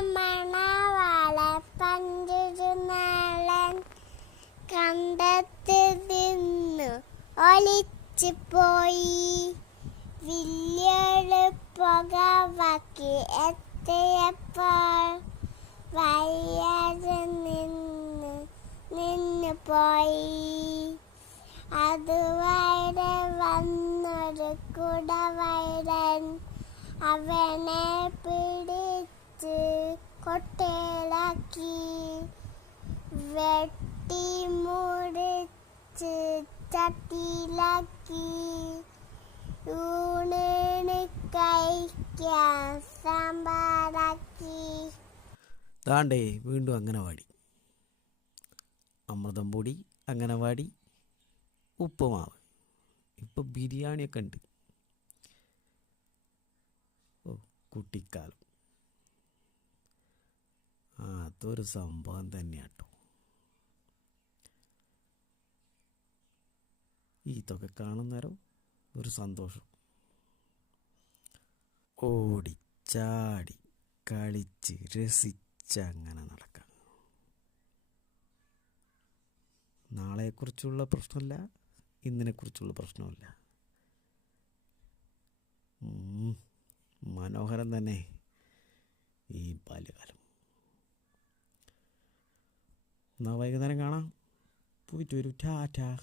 മണവാളെ പഞ്ചുനാളൻ കണ്ടത്ത് നിന്നു ഒളിച്ചു പോയി. വലിയൊരു പുകവാക്കി എത്തിയപ്പോൾ വയ്യാതെ നിന്നു പോയി. അതുവരെ വന്നൊരു കുടവൈരൻ അവനെ പിടിച്ച് കൊട്ടയിലാക്കി. വെട്ടി മുറിച്ച് ചട്ടിയിലാക്കി. ഊണിന് കഴിക്കാൻ സാമ്പാറാക്കി. താണ്ടേ വീണ്ടും അംഗനവാടി. അമൃതം പൊടി, അംഗനവാടി, ഉപ്പുമാവ്, ഇപ്പം ബിരിയാണിയൊക്കെ ഉണ്ട്. ഓ, കുട്ടിക്കാലം അതൊരു സംഭവം തന്നെയാട്ടോ. ഇതൊക്കെ കാണുന്നേരം ഒരു സന്തോഷം. ഓടി ചാടി കളിച്ച് രസിച്ച് അങ്ങനെ നടക്കാം. നാളെക്കുറിച്ചുള്ള പ്രശ്നമില്ല, ഇന്നിനെക്കുറിച്ചുള്ള പ്രശ്നമില്ല. മനോഹരം തന്നെ ഈ ബാല്യകാലം. എന്നാൽ വൈകുന്നേരം കാണാം. പോയിട്ട് വരൂ. ടാറ്റാ.